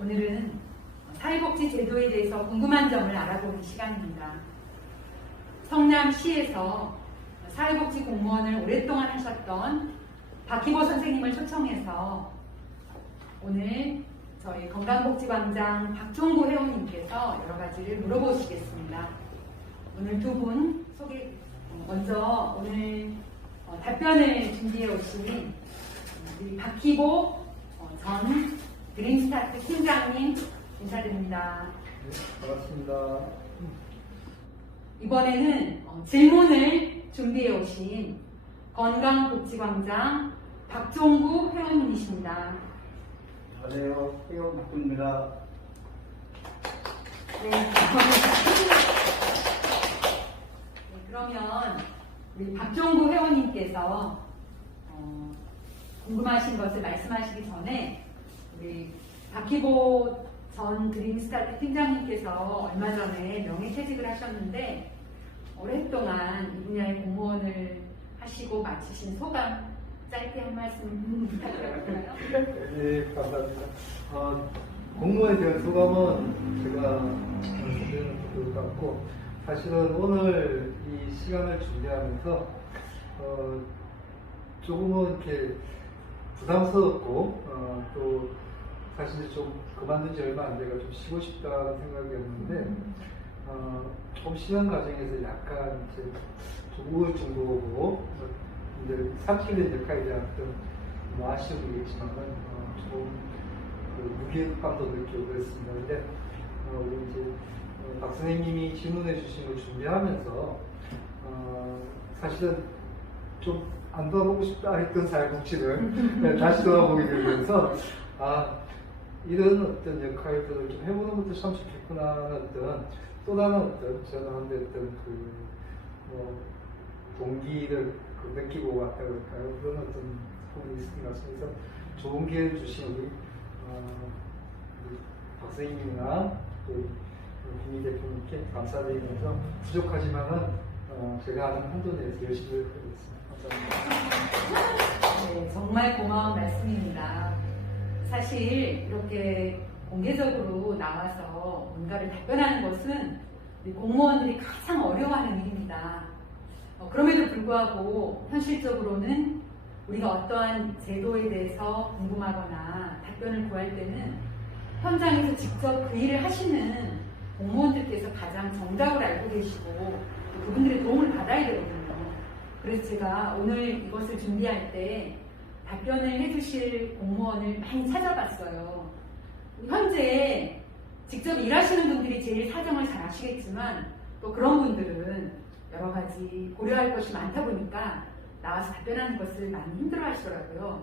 오늘은 사회복지 제도에 대해서 궁금한 점을 알아보는 시간입니다. 성남시에서 사회복지 공무원을 오랫동안 하셨던 박희보 선생님을 초청해서 오늘 저희 건강복지광장 박종구 회원님께서 여러 가지를 물어보시겠습니다. 오늘 두 분 소개, 먼저 오늘 답변을 준비해 오신 우리 박희보 전 드림스타트 팀장님 인사드립니다. 네, 반갑습니다. 이번에는 질문을 준비해 오신 건강복지광장 박종구 회원님이십니다. 안녕하세요. 회원 박구입니다. 네. 그러면 우리 박종구 회원님께서 궁금하신 것을 말씀하시기 전에 우리 박희보 전 드림스타트 팀장님께서 얼마 전에 명예퇴직을 하셨는데 오랫동안 이 분야의 공무원을 하시고 마치신 소감 짧게 한 말씀 부탁드릴까요? 네, 감사합니다. 공무원에 대한 소감은 제가 그때는 것 같고 사실은 오늘 이 시간을 준비하면서 조금은 이렇게 부담스럽고 또 사실 좀 그만둔 지 얼마 안 돼가 좀 쉬고 싶다는 생각이었는데 조금 시간 과정에서 약간 이제 좀 우울증도 오고 이제 삼키는 역할에 대한 어떤 아쉬움이겠지만은 좀 무기감도 느끼고 그랬습니다. 근데 우리 이제 박 선생님이 질문해 주신 걸 준비하면서 사실은 좀 안 돌아보고 싶다 했던 사회복지를 다시 돌아보게 되면서 이런 어떤 역할들을 좀 해보는 것도 참 좋겠구나 하는 어떤 또 다른 어떤 저 나름대로 어떤 동기를 느끼고 왔다 그럴까요? 그런 어떤 부분이 있는 것 같습니다. 좋은 기회를 주신 우리 박 선생님이나 또 김희 대표님께 감사드리면서 부족하지만은 제가 아는 한도 내에서 열심히 노력하겠습니다. 감사합니다. 네, 정말 고마운 말씀입니다. 사실 이렇게 공개적으로 나와서 뭔가를 답변하는 것은 우리 공무원들이 가장 어려워하는 일입니다. 그럼에도 불구하고 현실적으로는 우리가 어떠한 제도에 대해서 궁금하거나 답변을 구할 때는 현장에서 직접 그 일을 하시는 공무원들께서 가장 정답을 알고 계시고 그분들의 도움을 받아야 되거든요. 그래서 제가 오늘 이것을 준비할 때 답변을 해주실 공무원을 많이 찾아봤어요. 현재 직접 일하시는 분들이 제일 사정을 잘 아시겠지만 또 그런 분들은 여러 가지 고려할 것이 많다 보니까 나와서 답변하는 것을 많이 힘들어 하시더라고요.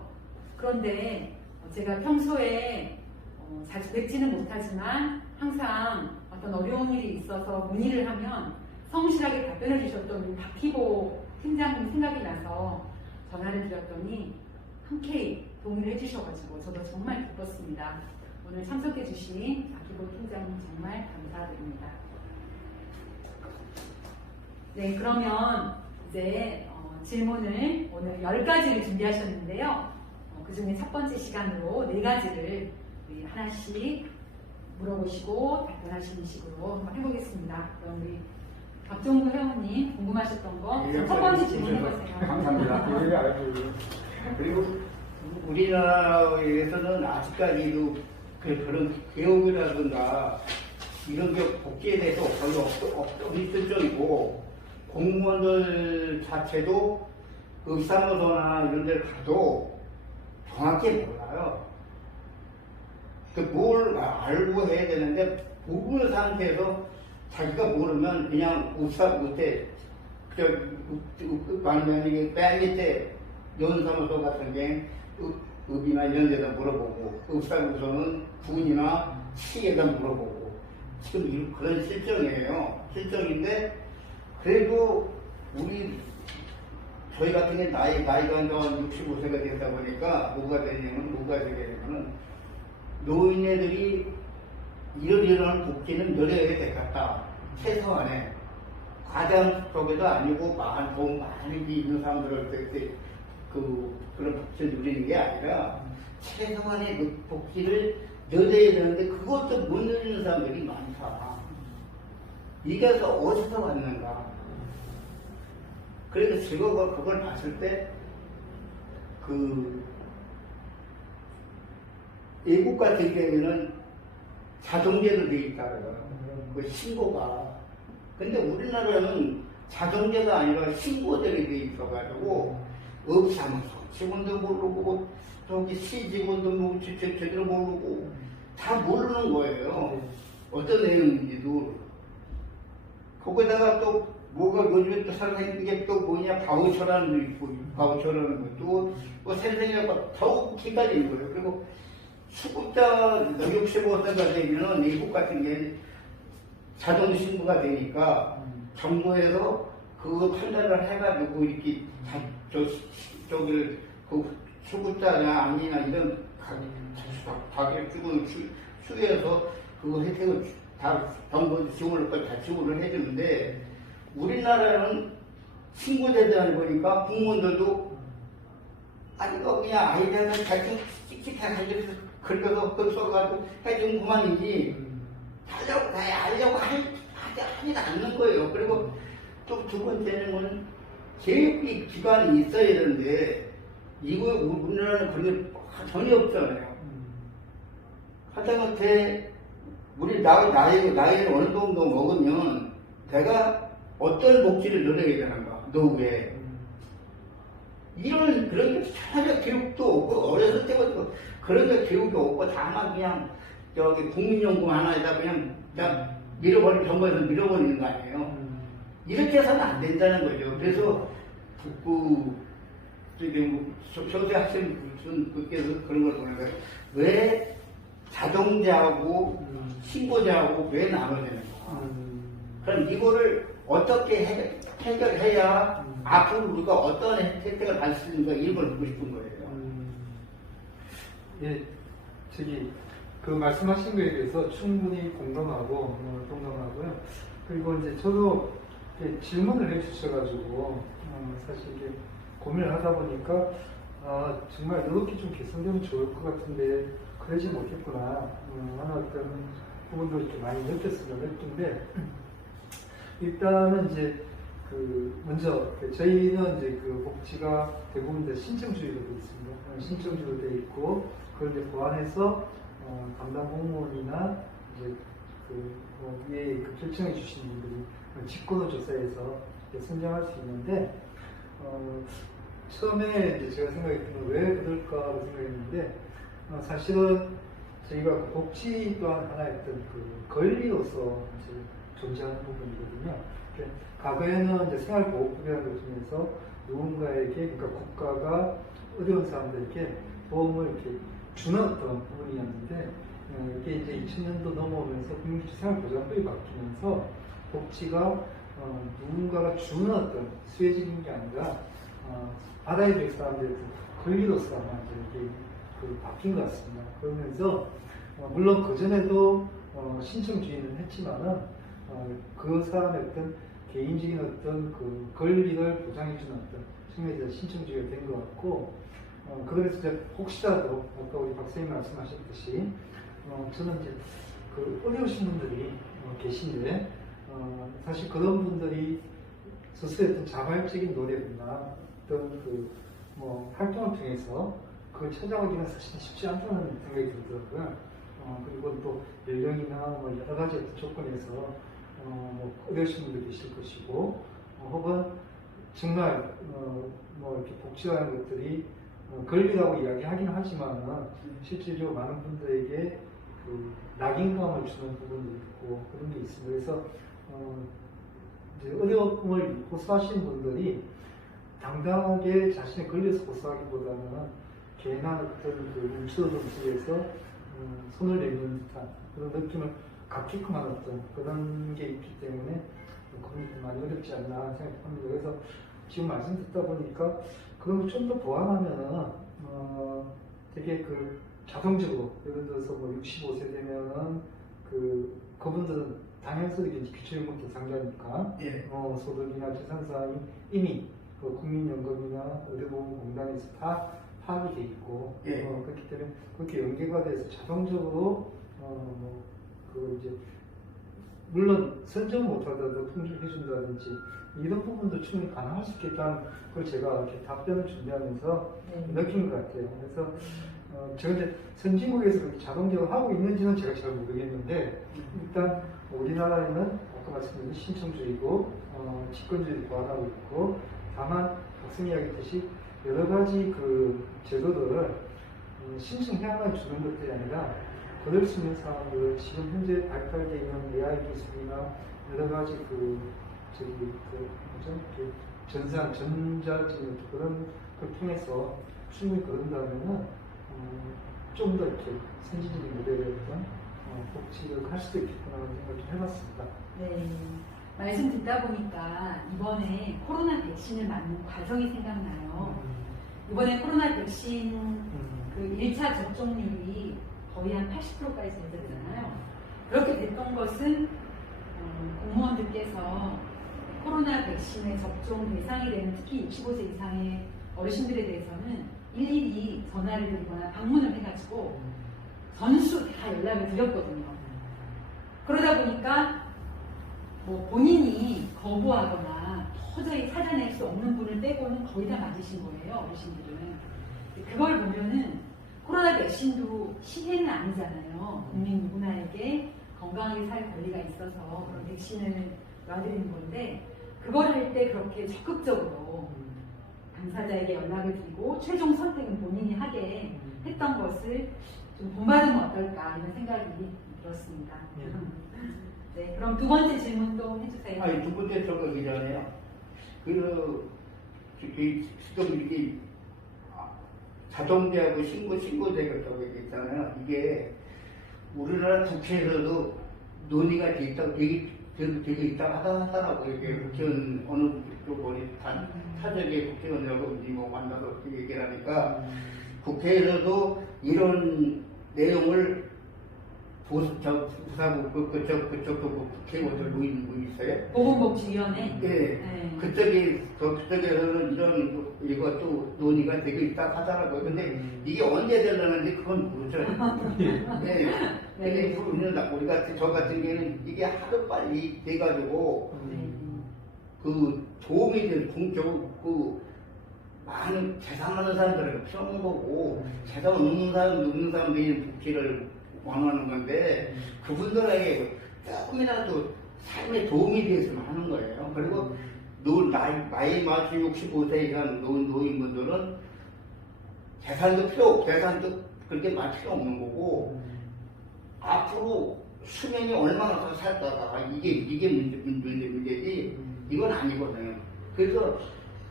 그런데 제가 평소에 자주 뵙지는 못하지만 항상 어떤 어려운 일이 있어서 문의를 하면 성실하게 답변해 주셨던 우리 박희보 팀장님 생각이 나서 전화를 드렸더니 흔쾌히 동의를 해주셔가지고 저도 정말 기뻤습니다. 오늘 참석해주신 박희보 팀장님 정말 감사드립니다. 네, 그러면 이제 질문을 오늘 10가지를 준비하셨는데요. 그 중에 첫 번째 시간으로 4가지를 우리 하나씩 물어보시고 답변하시는 식으로 한번 해보겠습니다. 그럼 우리 박종구 회원님 궁금하셨던 거 첫 번째 질문 해보세요. 감사합니다. 그리고 우리나라에서는 아직까지도 그런 교육이라든가 이런 게 복지에 대해서 별로 없는 쪽이고 공무원들 자체도 의사노조나 이런 데를 가도 정확히 몰라요. 뭘 알고 해야 되는데 모르는 상태에서 자기가 모르면 그냥 의사 못해. 만약에 맨 밑에 연사무소 같은 게 읍이나 이런 데다 물어보고 의사무소는 군이나 시에다 물어보고 지금 그런 실정이에요. 실정인데 그래도 저희 같은 게 나이가 이제 65세가 되다 보니까 뭐가 되냐면 노인네들이 이런 복지는 누려야 될 것 같다. 최소한에 과장 쪽에도 아니고 돈 많이 있는 사람들을 그런 복지를 누리는 게 아니라 최소한의 그 복지를 넣어야 되는데 그것도 못 누리는 사람들이 많다. 이게 어디서 왔는가? 그래서 제가 그걸 봤을 때 외국 같은 경우에는 자동제로 되어 있다고요. 그 신고가. 근데 우리나라는 자동제가 아니라 신고제로 되어 있어가지고 업사무소 직원도 모르고 저기 시 직원도 모르고 제대로 모르고 다 모르는 거예요. 어떤 내용인지도. 거기다가 또 뭐가 요즘에 또 살아있는 게 또 뭐냐 바우처라는 게 있고 바우처라는 것도 뭐 생생하고 더욱 기다리는 거예요. 그리고 수급자 65세가 되면 외국 같은 게 자동 신고가 되니까 정부에서 그거 판단을 해가지고 이렇게 저기를 그 수급자냐 아니냐 이런 가격 주고 수여해서 그거 혜택을 다 정부 지원을 다 지원을 해주는데 우리나라는 신고제도를 보니까 공무원들도 아니 거 그냥 아이들한테 대충 찍찍한 가지고 긁어서 써가지고 해준 그만이지 하려고 하지 않는 거예요. 그리고 또 두 번째는 교육비 기관이 있어야 되는데 이거 우리나라는 그런 게 전혀 없잖아요. 하다못해 우리 나이를 어느 정도 먹으면 내가 어떤 복지를 누려야 되는가 노후에 이런 그런 게 전혀 교육도 없고 어렸을 때부터 그런 게 교육이 없고 다만 그냥 저기 국민연금 하나에다 그냥 밀어버리는 정부에서 밀어버리는 거 아니에요. 이렇게 해서는 안 된다는 거죠. 그래서 저기 학생 분께서 그런 걸 보는 거예요. 왜 자동제하고 신고제하고 왜 나눠지는가? 그럼 이거를 어떻게 해결해야 앞으로 우리가 어떤 혜택을 받을 수 있는가 이걸 보고 싶은 거예요. 예, 그 말씀하신 거에 대해서 충분히 공감하고요. 그리고 이제 저도 질문을 해주셔가지고 사실 이게 고민을 하다 보니까 정말 이렇게 좀 개선되면 좋을 것 같은데 그러지 못했구나 하는 어떤 부분도 이렇게 많이 느꼈는데 일단은 이제 먼저 저희는 이제 복지가 대부분 이제 신청주의로 되어 있습니다. 신청주의로 되어 있고 그걸 이제 보완해서 담당 공무원이나 이제 위에 결정해 주시는 분들이 직권을 조사해서 선정할 수 있는데 처음에 이제 제가 생각했던 왜 그럴까 생각했는데 사실은 저희가 복지 또한 하나의 어떤 권리로서 이제 존재하는 부분이거든요. 과거에는 이제 생활보호법이라는 것 중에서 누군가에게 그러니까 국가가 어려운 사람들에게 보험을 이렇게 주는 어떤 부분이었는데 이게 이제 2000년도 넘어오면서 국민생활보장법이 바뀌면서 복지가 누군가가 주는 어떤 수혜적인 게 아니라 받아야 될 사람들의 권리로서 아마 이제 이게 바뀐 것 같습니다. 그러면서 물론 그전에도 신청주의는 했지만은 그 사람의 어떤 개인적인 어떤 권리를 보장해주는 어떤 측면에서 신청주의가 된 것 같고 그러면서 이제 혹시라도 아까 우리 박사님 말씀하셨듯이 저는 이제 어려우신 분들이 계신데 사실 그런 분들이 스스로의 어떤 자발적인 노력이나 어떤 활동을 통해서 그걸 찾아가기가 사실 쉽지 않다는 생각이 들더라고요. 그리고 또 연령이나 여러 가지 어떤 조건에서 어려우신 분도 계실 것이고 혹은 정말 이렇게 복지라는 것들이 권리라고 이야기하긴 하지만 실질적으로 많은 분들에게 낙인감을 주는 부분도 있고 그런 게 있습니다. 그래서 이제 어려움을 호소하시는 분들이 당당하게 자신의 권리에서 호소하기보다는 괜한 어떤 움츠러든 속에서 손을 내미는 듯한 그런 느낌을 갖게끔 하는 어떤 그런 게 있기 때문에 그건 많이 어렵지 않나 생각합니다. 그래서 지금 말씀 듣다 보니까 그런 걸 좀 더 보완하면은 되게 자동적으로 예를 들어서 65세 되면은 그분들은 당연스럽게 기초연금도 상자니까 예. 소득이나 재산사항이 이미 국민연금이나 의료보험공단에서 다 파악이 돼 있고 예. 그렇기 때문에 그렇게 연계가 돼서 자동적으로 그 이제 물론 선정 못하더라도 품질해준다든지 이런 부분도 충분히 가능할 수 있겠다는 걸 제가 이렇게 답변을 준비하면서 느낀 것 같아요. 그래서 제가 이제 선진국에서 그렇게 자동적으로 하고 있는지는 제가 잘 모르겠는데 일단 우리나라에는 아까 말씀드린 신청주의고 직권주의를 보완하고 있고 다만 박사님 이야기했듯이 여러 가지 그 제도들을 신청해야만 주는 것들이 아니라 그럴 수 있는 사람들 지금 현재 발달되어 있는 AI 기술이나 여러 가지 전자적인 그런 걸 통해서 충분히 그런다면은 좀 더 이렇게 선진적인 모델의 어떤 복지를 할 수도 있겠구나 하는 생각을 좀 해봤습니다. 네. 말씀 듣다 보니까 이번에 코로나 백신을 맞는 과정이 생각나요. 이번에 코로나 백신 그 1차 접종률이 거의 한 80%까지 됐잖아요. 그렇게 됐던 것은 공무원들께서 코로나 백신의 접종 대상이 되는 특히 65세 이상의 어르신들에 대해서는 일일이 전화를 드리거나 방문을 해가지고 전수 다 연락을 드렸거든요. 그러다 보니까 뭐 본인이 거부하거나 도저히 찾아낼 수 없는 분을 빼고는 거의 다 맞으신 거예요, 어르신들은. 그걸 보면은 코로나 백신도 시혜는 아니잖아요. 국민 누구나에게 건강하게 살 권리가 있어서 그런 백신을 놔드리는 건데 그걸 할 때 그렇게 적극적으로 당사자에게 연락을 드리고 최종 선택은 본인이 하게 했던 것을 좀 본받으면 어떨까 이런 생각이 들었습니다. 네, 그럼 두 번째 질문도 해주세요. 아니, 두 번째 저거기 전에요. 지금 이렇게 자동제하고 신고되겠다고 얘기했잖아요. 이게 우리나라 국회에서도 논의가 되게 있다고 하더라고요. 이게 국회의원, 어느 쪽이 타적의 국회의원하고 뭐 만나서 얘기를 하니까 국회에서도 이런 내용을 부사부 그쪽 국회의원들 모임 있어요. 보건복지위원회. 네. 그쪽에서는 이것도 논의가 되고 있다 하더라고요. 근데 이게 언제 되려는지 그건 모르죠. 네. 근데 우리가 저 같은 경우에는 이게 하루 빨리 돼가지고 그 도움이 된 그 많은 재산 많은 사람들에게 필요한 거고 재산 없는 사람들이 복지를 원하는 건데 그분들에게 조금이라도 삶에 도움이 되었으면 하는 거예요. 그리고 나이 맞이 65세 이상 노인분들은 재산도 그렇게 많이 필요 없는 거고 앞으로 수명이 얼마나 더 살다가 이게 문제지 이건 아니거든요. 그래서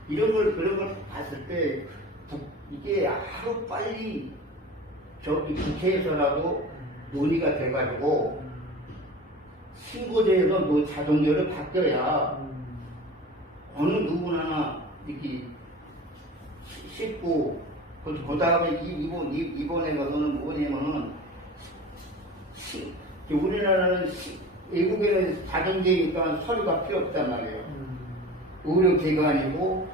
그런 걸 봤을 때 이게 하루 빨리 저기 국회에서라도 논의가 돼가지고 신고제에서 자동료를 바뀌어야 어느 누구나 이렇게 쉽고 그 다음에 이번에 가서는 뭐냐면은 우리나라는 외국에는 자동제니까 서류가 필요 없단 말이에요. 의료기관이고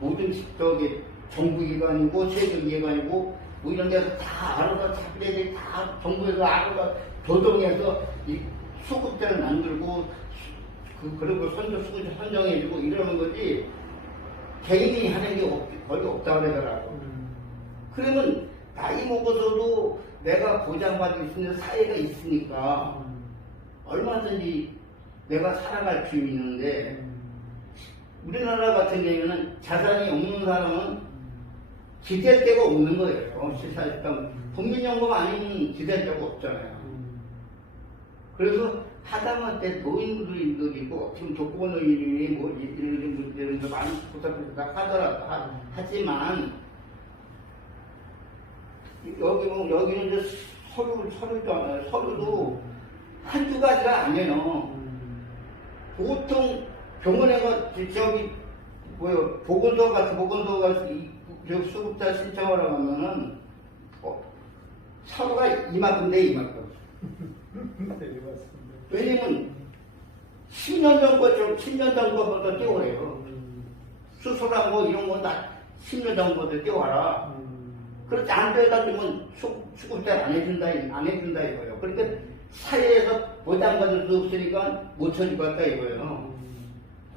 모든 저기 정부기관이고 세금기관이고 뭐 이런 데서 다 알아서 자기네들이 다 정부에서 알아서 조정해서 이 수급자를 만들고 그리고 선정해주고 이러는 거지 개인이 하는 게 거의 없다고 그러더라고. 그러면 나이 먹어서도 내가 보장받을 수 있는 사회가 있으니까 얼마든지 내가 살아갈 수 있는데 우리나라 같은 경우에는 자산이 없는 사람은 기댈 데가 없는 거예요. 사실상 국민연금 아니면 기댈 데가 없잖아요. 그래서 하다못해 노인들이고 지금 조건 노인이 뭐 이런 문제를 많이 부탁하더라도 하지만 여기는 이제 서류도 한두 가지가 아니에요. 보통 병원에 저기 보건소 가서 수급자 신청을 하면은 서류가 이만큼 돼 이만큼. 왜냐면 10년 전거보다 띄워래요. 수술하고 이런 건 다 10년 전거보다 띄워라. 그렇지 안 돼가지고 수급자 안 해준다 이거예요. 그러니까 사회에서 보장받을 수 없으니까 못 쳐줄 것 같다 이거예요.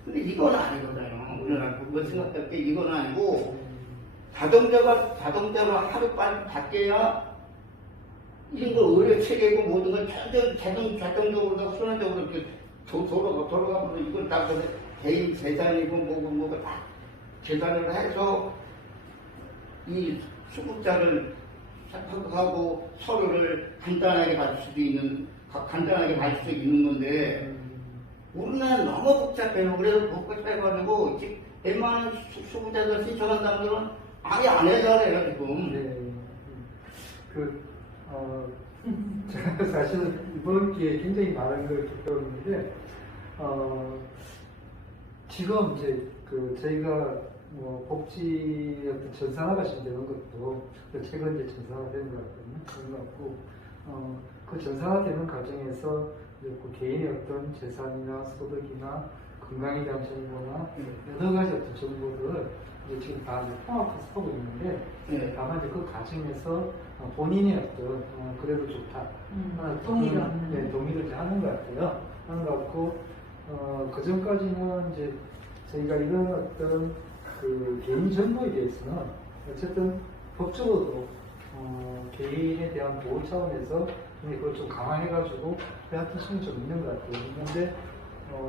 근데 이건 아니거든요. 우리나라 그거 생각할 때 이건 아니고 자동차로 하루 빨리 바뀌어야 이런 거 의료 체계고 모든 걸 자동적으로 순환적으로 이렇게 돌아가면서 이걸 다 개인 재산이고 뭐고 다 계산을 해서 이 수급자를 하고 서로를 간단하게 봐줄 수 있는 건데 우리나라는 너무 복잡해요. 그래서 복잡해가지고 웬만한 수급자들 신청한 사람들은 아예 안 해달래요 지금. 네. 제가 사실은 이번 기회에 굉장히 많은 걸 겪었는데, 지금 이제 저희가 복지 어떤 전산화가 되는 것도 최근 이제 전산화 되는 것 같거든요. 그런 것 같고, 그 전산화되는 과정에서 이제 그 개인의 어떤 재산이나 소득이나 건강에 대한 정보나 여러 가지 어떤 정보들을 이제 지금 다 이제 통합해서 하고 있는데, 네. 다만 이제 그 과정에서 본인의 어떤 그래도 좋다 동의를 동의를 이제 하는 것 같아요. 하는 것 같고 그 전까지는 이제 저희가 이런 어떤 그 개인 정보에 대해서는 어쨌든 법적으로도 개인에 대한 보호 차원에서 그걸 좀 강화해가지고 해왔던 측면이 좀 있는 것 같아요. 그런데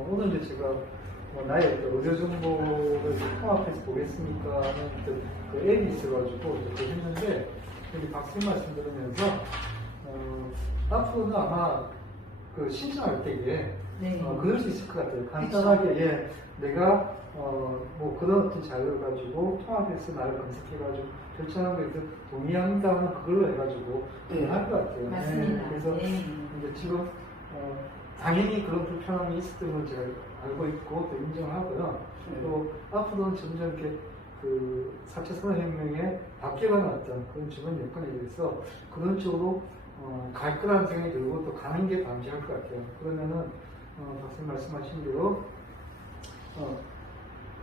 오늘 이제 제가 나의 어떤 의료 정보를 통합해서 보겠습니까 하는 그 앱이 있어가지고 이제 했는데, 여기 박수님 말씀 들으면서 앞으로는 아마 그 신청할 때에 그럴 수 있을 것 같아요. 간단하게 내가 뭐 그런 어떤 자료를 가지고 통합해서 나를 검색해가지고 결정한 거에 동의한다면 그걸로 해가지고 할 것 같아요. 맞습니다. 그래서 이제 지금 당연히 그런 불편함이 있었던 걸 제가 알고 있고 또 인정하고요. 또 앞으로는 점점 이렇게 그 4차 산업혁명에 바뀌어가는 어떤 그런 주변 여건에 대해서 그런 쪽으로 갈 거라는 생각이 들고 또 가는 게 방지할 것 같아요. 그러면은 박사님 말씀하신 대로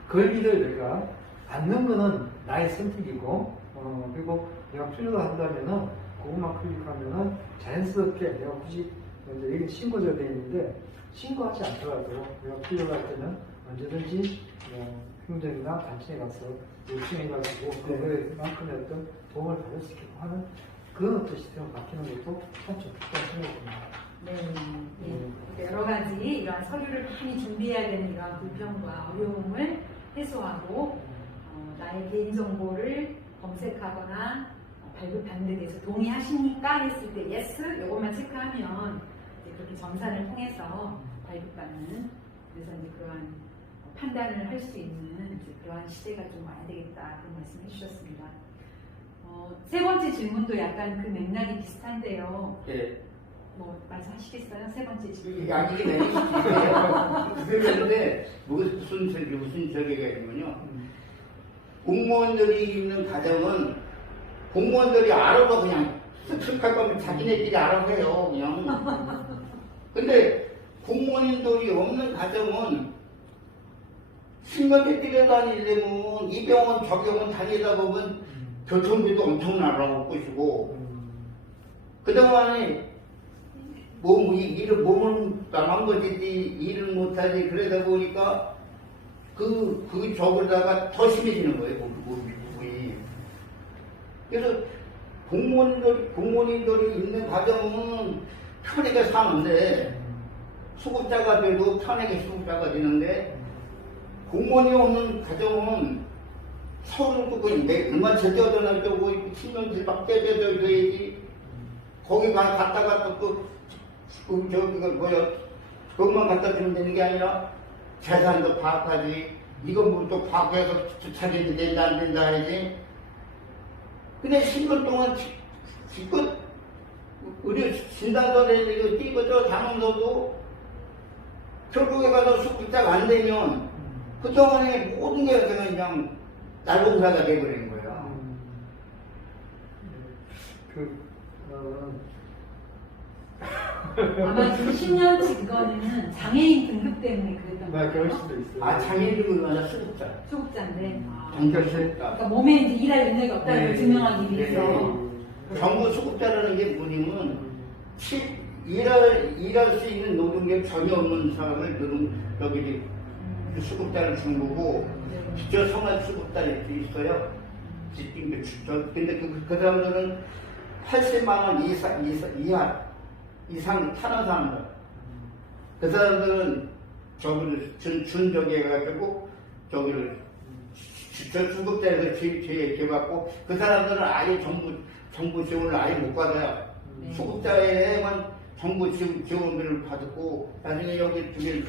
권리를 내가 받는 거는 나의 선택이고 그리고 내가 필요로 한다면은 그것만 클릭하면은 자연스럽게 내가 굳이 이제 여기 신고제가 되어 있는데 신고하지 않더라도 내가 필요로 할 때는 언제든지 행정이나 단체에 가서 요청해가지고 그거에만큼의 어떤 도움을 받을 수 있게끔 하는 그런 어떤 시스템으로 바뀌는 것도 참 좋겠다는 생각이 듭니다. 여러 가지 이러한 서류를 많이 준비해야 되는 이러한 불편과 어려움을 해소하고 나의 개인정보를 검색하거나 발급받는 데 대해서 동의하십니까? 했을 때 yes, 이것만 체크하면 이제 그렇게 점산을 통해서 발급받는, 그래서 이제 그러한 판단을 할 수 있는 이제 그러한 시대가 좀 와야 되겠다, 그런 말씀 해주셨습니다. 세 번째 질문도 약간 그 맥락이 비슷한데요. 예. 뭐 말씀하시겠어요? 세 번째 질문. 아니네. 그런데 무슨 저기가 있냐면요. 공무원들이 있는 가정은 공무원들이 알아서 그냥 습득할 거면 자기네끼리 알아서 해요. 그냥. 근데 공무원들이 없는 가정은 신경제 뛰어다니려면 이 병원 저 병원 다니다 보면 교통비도 엄청 날아올 것이고 그동안에 몸을 나만 거지지 일을 못하지 그러다 보니까 저보다가 더 심해지는 거예요 몸이. 그래서 공무원들이 있는 가정은 편하게 사는데 수급자가 돼도 편하게 수급자가 되는데 공무원이 없는 가정은 서로 그만 제대로 놔두고 신경질 막 떼줘야지. 거기 갔다가 그것만 갖다 주면 되는 게 아니라 재산도 파악하지. 이건 뭐 또 파악해서 자기도 된다 안 된다 해야지. 근데 10년 동안 지금 우리 진단서를 띄고 저 자문서도 결국에 가서 수급자가 안 되면 그동안에 모든 게 그냥 날봉사가 돼버리는 거예요. 아마 지금 10년치 그거는 장애인 등급 때문에 그랬던 네, 그럴 거예요. 수도 있어요. 아, 장애인이 아니라 수급자. 수급자인데. 아, 경찰서. 그러니까 몸에 이제 일할 능력이 없다는 걸 네. 증명하기 위해서. 정부 수급자라는 게 뭐냐면 일할 수 있는 노동력 전혀 없는 사람을 여기 수급자를 준 거고 네. 기초 생활 수급자들이 있어요. 근데 그 사람들은 80만 원 이상 타는 사람들. 그 사람들은 저기를 준 저기 해가지고 저기를 기초 수급자에서 지받고 그 사람들은 아예 정부 지원을 아예 못 받아요. 네. 수급자에만 정부 지원을 받고 나중에 여기 저기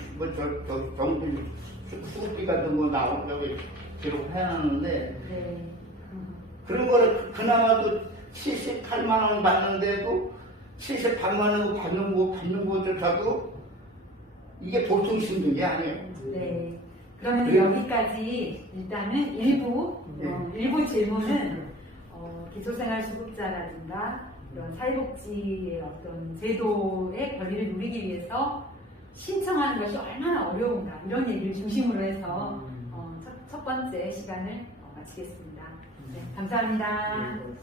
정부 수급비 같은 거 나오고 여기 기록해야 하는데 네. 그런 거를 그나마도 78만 원 받는데도 78만 원 받는 것조차도 이게 보통 힘든 게 아니에요. 네. 그러면 네. 여기까지 일단은 일부 질문은 기초생활수급자라든가 이런 사회복지의 어떤 제도의 권리를 누리기 위해서 신청하는 것이 얼마나 어려운가 이런 얘기를 중심으로 해서 첫 번째 시간을 마치겠습니다. 네, 감사합니다. 네, 고맙습니다.